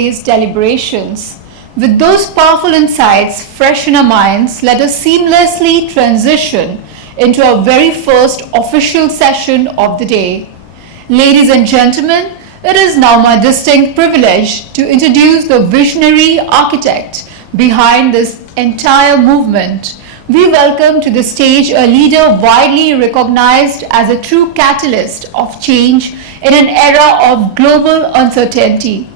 today's deliberations. With those powerful insights fresh in our minds, let us seamlessly transition into our very first official session of the day. Ladies and gentlemen, it is now my distinct privilege to introduce the visionary architect behind this entire movement. We welcome to the stage a leader widely recognized as a true catalyst of change in an era of global uncertainty.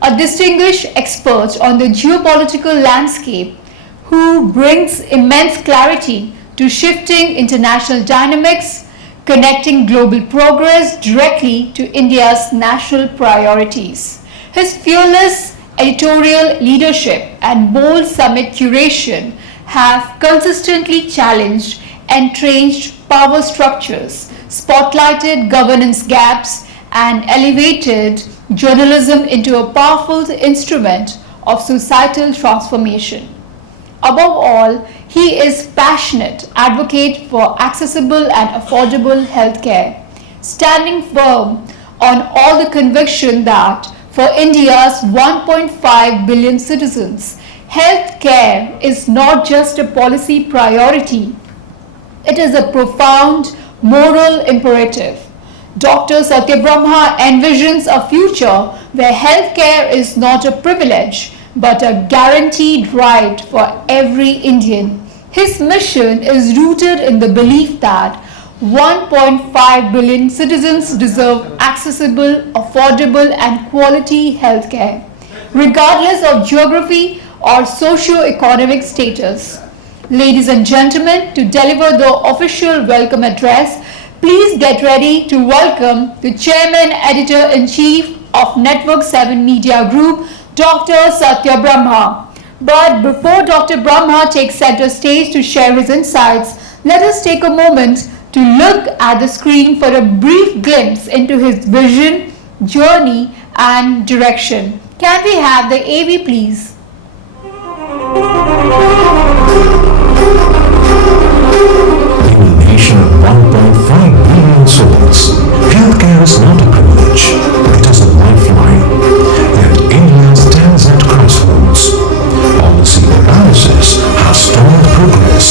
A distinguished expert on the geopolitical landscape who brings immense clarity to shifting international dynamics, connecting global progress directly to India's national priorities. His fearless editorial leadership and bold summit curation have consistently challenged entrenched power structures, spotlighted governance gaps, and elevated journalism into a powerful instrument of societal transformation. Above all, he is passionate advocate for accessible and affordable healthcare, standing firm on all the conviction that for India's 1.5 billion citizens, healthcare is not just a policy priority, it is a profound moral imperative. Dr. Satya Brahma envisions a future where healthcare is not a privilege but a guaranteed right for every Indian. His mission is rooted in the belief that 1.5 billion citizens deserve accessible, affordable, and quality healthcare, regardless of geography or socio-economic status. Ladies and gentlemen, to deliver the official welcome address, please get ready to welcome the Chairman Editor-in-Chief of Network 7 Media Group, Dr. Satya Brahma. But before Dr. Brahma takes center stage to share his insights, let us take a moment to look at the screen for a brief glimpse into his vision, journey, and direction. Can we have the AV, please? In a nation of 1.5 billion souls, healthcare is not a privilege, it is a lifeline. Yet India stands at crossroads. Policy paralysis has stalled progress.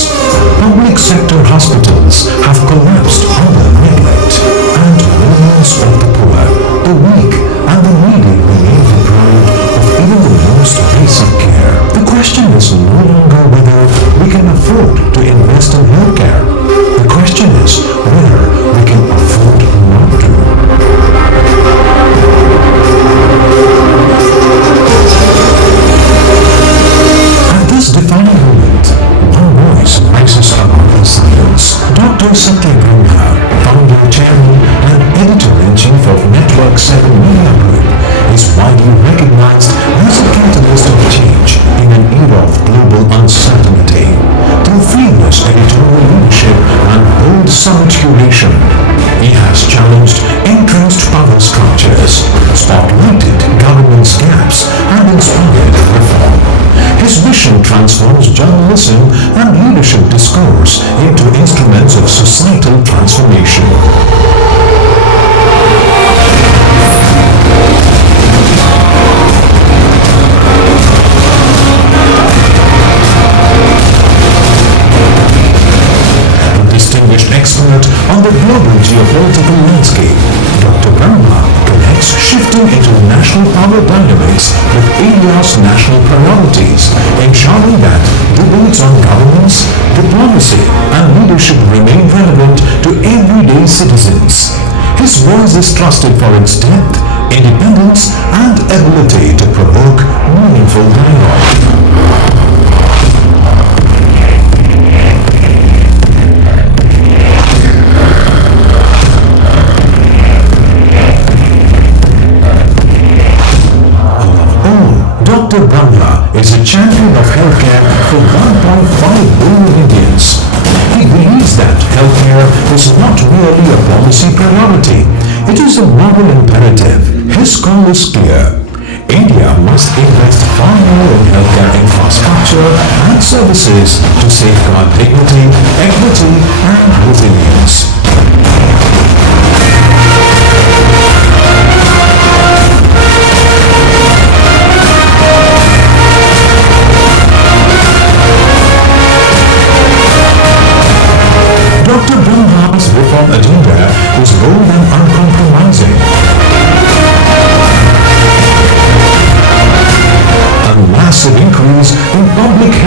Public sector hospitals have collapsed under neglect, and millions of the poor, the weak, and the needy remain deprived of even the most basic care. The question is no longer whether we can afford to invest in healthcare. The question is whether we can afford not to. At this defining moment, one voice rises above the silence. Dr. Satya Brahma, founder, chairman, and editor-in-chief of Network 7 Media Group, is widely recognized as a catalyst of change in an era of global uncertainty. Through fearless editorial leadership and bold summit curation, he has challenged entrenched power structures, spotlighted governance gaps, and inspired reform. His vision transforms journalism and leadership discourse into instruments of societal transformation. Distinguished expert on the global geopolitical landscape, Dr. Brahma connects shifting international power dynamics with India's national priorities, ensuring that debates on governance, diplomacy, and leadership remain relevant to everyday citizens. His voice is trusted for its depth, independence, and ability to provoke meaningful dialogue. Dr. Brahma is a champion of healthcare for 1.5 billion Indians. He believes that healthcare is not merely a policy priority, it is a moral imperative. His call is clear. India must invest far more in healthcare infrastructure and services to safeguard dignity, equity, and resilience.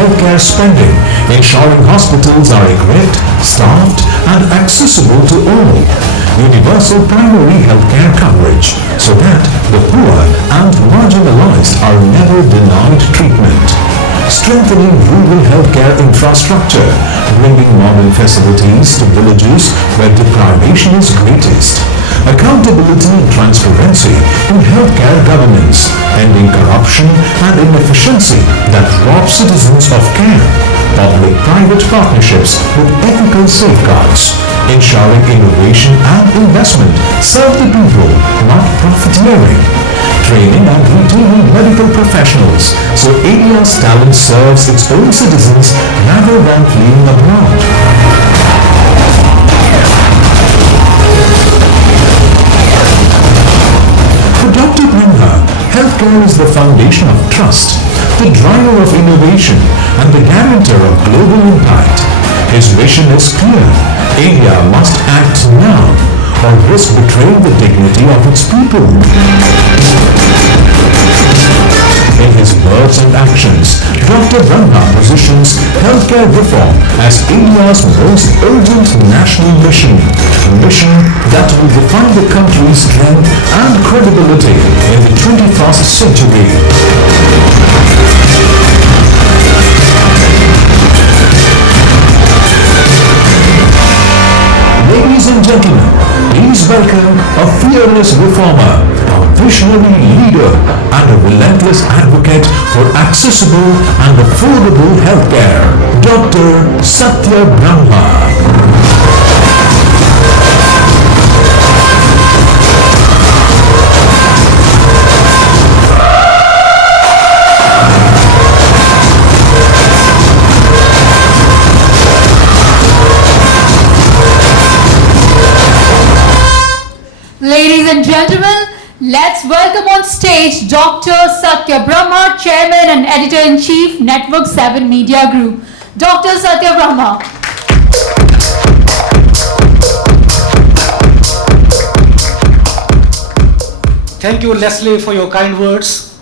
healthcare spending, ensuring hospitals are equipped, staffed, and accessible to all. Universal primary healthcare coverage, so that the poor and marginalized are never denied treatment. Strengthening rural healthcare infrastructure, bringing modern facilities to villages where deprivation is greatest. Accountability and transparency in healthcare governance, ending corruption and inefficiency that rob citizens of care. Public-private partnerships with ethical safeguards, ensuring innovation and investment serve the people, not profiteering. Training and retaining medical professionals so India's talent serves its own citizens rather than fleeing abroad. For Dr. Brahma, healthcare is the foundation of trust, the driver of innovation, and the guarantor of global impact. His vision is clear. India must act now or risk betraying the dignity of its people. In his words and actions, Dr. Brahma positions healthcare reform as India's most urgent national mission, a mission that will define the country's strength and credibility in the 21st century. Ladies and gentlemen, please welcome a fearless reformer, a visionary leader, and a relentless advocate for accessible and affordable healthcare, Dr. Satya Brahma. Ladies and gentlemen, let's welcome on stage Dr. Satya Brahma, Chairman and Editor-in-Chief, Network 7 Media Group. Dr. Satya Brahma. Thank you, Leslie, for your kind words,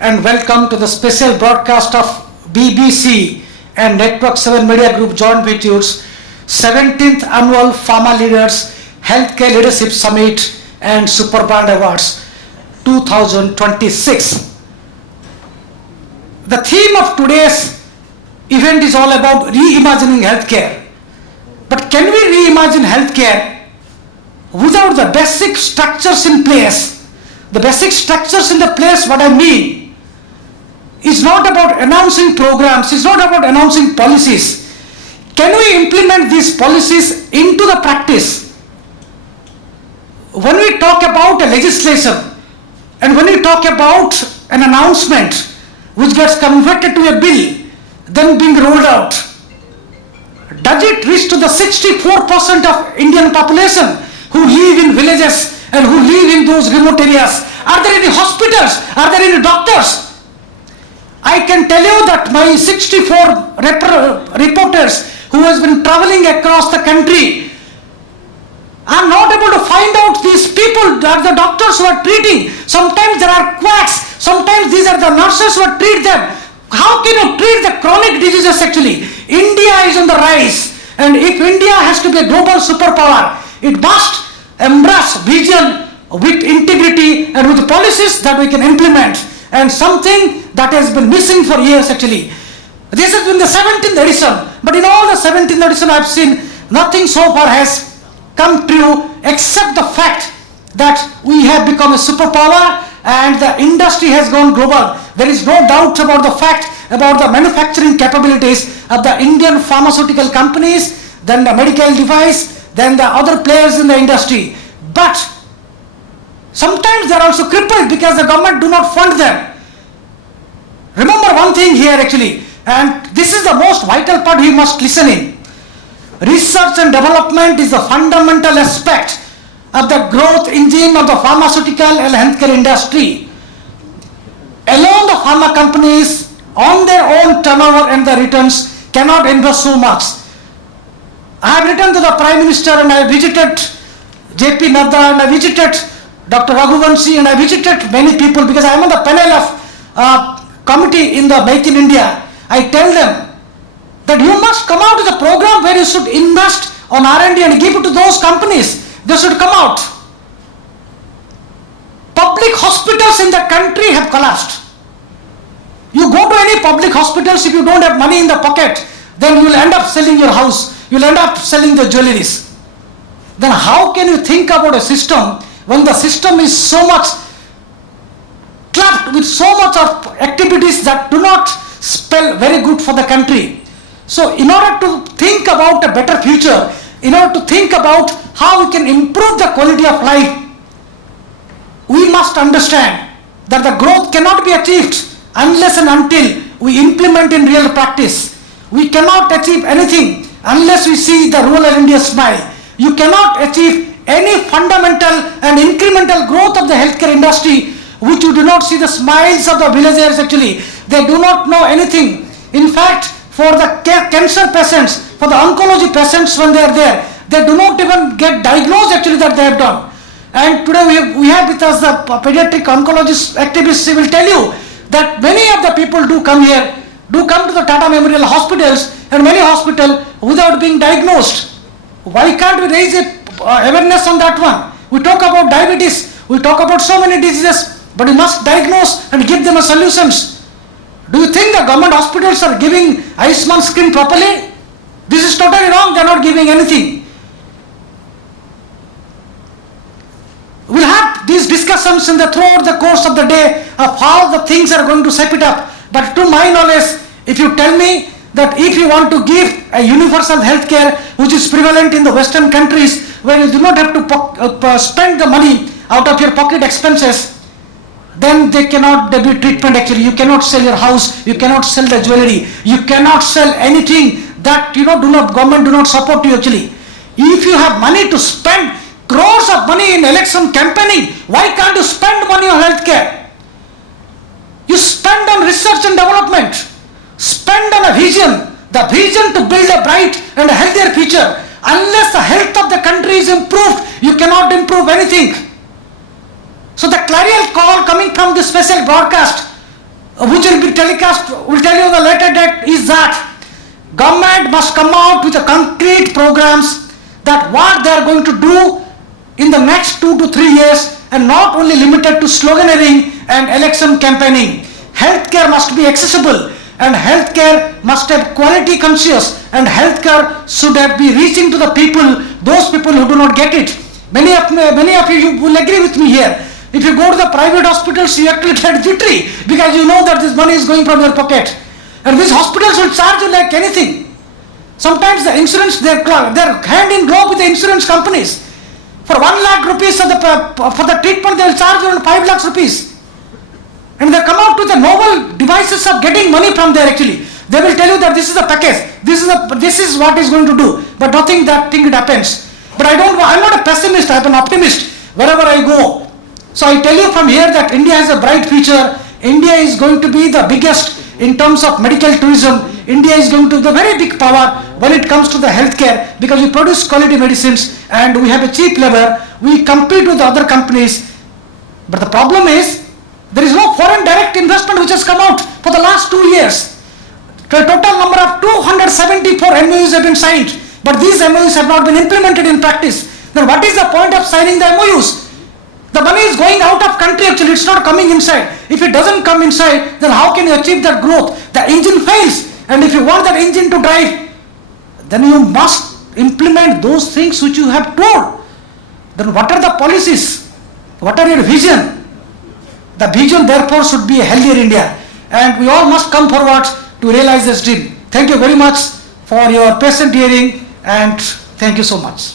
and welcome to the special broadcast of BBC and Network 7 Media Group Joint Ventures 17th Annual Pharma Leaders Healthcare Leadership Summit and Superbrand Awards 2026. The theme of today's event is all about reimagining healthcare. But can we reimagine healthcare without the basic structures in place? The basic structures in the place, what I mean, is not about announcing programs, it's not about announcing policies. Can we implement these policies into the practice? When we talk about a legislation and when we talk about an announcement which gets converted to a bill, then being rolled out, does it reach to the 64% of Indian population who live in villages and who live in those remote areas? Are there any hospitals? Are there any doctors? I can tell you that my 64 reporters who has been traveling across the country, I'm not able to find out these people, are the doctors who are treating. Sometimes there are quacks, sometimes these are the nurses who treat them. How can you treat the chronic diseases actually? India is on the rise, and if India has to be a global superpower, it must embrace vision with integrity and with policies that we can implement, and something that has been missing for years actually. This has been the 17th edition, but in all the 17th edition I have seen nothing so far has come true except the fact that we have become a superpower and the industry has gone global. There is no doubt about the fact about the manufacturing capabilities of the Indian pharmaceutical companies, then the medical device, then the other players in the industry. But sometimes they are also crippled because the government do not fund them. Remember one thing here actually, and this is the most vital part we must listen in. Research and development is the fundamental aspect of the growth engine of the pharmaceutical and healthcare industry. Alone the pharma companies on their own turnover and the returns cannot invest so much. I have written to the Prime Minister and I visited JP Nadda and I visited Dr. Raghuvanshi and I visited many people because I am on the panel of committee in the Make in India. I tell them that you must come out with a program where you should invest on R&D and give it to those companies. They should come out. Public hospitals in the country have collapsed. You go to any public hospitals, if you don't have money in the pocket, then you will end up selling your house. You will end up selling the jewelries. Then how can you think about a system when the system is so much clapped with so much of activities that do not spell very good for the country? So in order to think about a better future, in order to think about how we can improve the quality of life, we must understand that the growth cannot be achieved unless and until we implement in real practice. We cannot achieve anything unless we see the rural India smile. You cannot achieve any fundamental and incremental growth of the healthcare industry which you do not see the smiles of the villagers actually. They do not know anything. In fact, for the cancer patients, for the oncology patients when they are there, they do not even get diagnosed actually that they have done. And today we have with us the pediatric oncologist activists. He will tell you that many of the people do come here, do come to the Tata Memorial Hospitals and many hospitals without being diagnosed. Why can't we raise awareness on that one? We talk about diabetes, we talk about so many diseases, but we must diagnose and give them a solutions. Do you think the government hospitals are giving Ayushman scheme properly? This is totally wrong. They are not giving anything. We'll have these discussions throughout the course of the day of how the things are going to set it up. But to my knowledge, if you tell me that if you want to give a universal healthcare which is prevalent in the Western countries where you do not have to spend the money out of your pocket expenses, then they cannot be treatment actually. You cannot sell your house, you cannot sell the jewelry, you cannot sell anything that government do not support you actually. If you have money to spend crores of money in election campaigning, why can't you spend money on healthcare? You spend on research and development, spend on a vision, the vision to build a bright and a healthier future. Unless the health of the country is improved, you cannot improve anything. So the clarion call coming from this special broadcast, which will be telecast, will tell you the later date, is that government must come out with a concrete programs that what they are going to do in the next 2 to 3 years, and not only limited to sloganeering and election campaigning. Healthcare must be accessible, and healthcare must have quality conscious, and healthcare should be reaching to the people, those people who do not get it. Many of you will agree with me here. If you go to the private hospitals, you actually get jittery because you know that this money is going from your pocket. And these hospitals will charge you like anything. Sometimes the insurance, they're hand in glove with the insurance companies. For 1 lakh rupees for the treatment, they will charge you 5 lakhs rupees. And they come out with the novel devices of getting money from there actually. They will tell you that this is the package, this is what is going to do, but nothing that thing it happens. But I'm not a pessimist, I'm an optimist wherever I go. So I tell you from here that India has a bright future. India is going to be the biggest in terms of medical tourism. India is going to be the very big power when it comes to the healthcare, because we produce quality medicines and we have a cheap labor. We compete with the other companies. But the problem is there is no foreign direct investment which has come out for the last 2 years. The total number of 274 MOUs have been signed, but these MOUs have not been implemented in practice. Then what is the point of signing the MOUs? The money is going out of country actually, it's not coming inside. If it doesn't come inside, then how can you achieve that growth? The engine fails, and if you want that engine to drive, then you must implement those things which you have told. Then what are the policies? What are your vision? The vision therefore should be a healthier India, and we all must come forward to realize this dream. Thank you very much for your patient hearing, and thank you so much.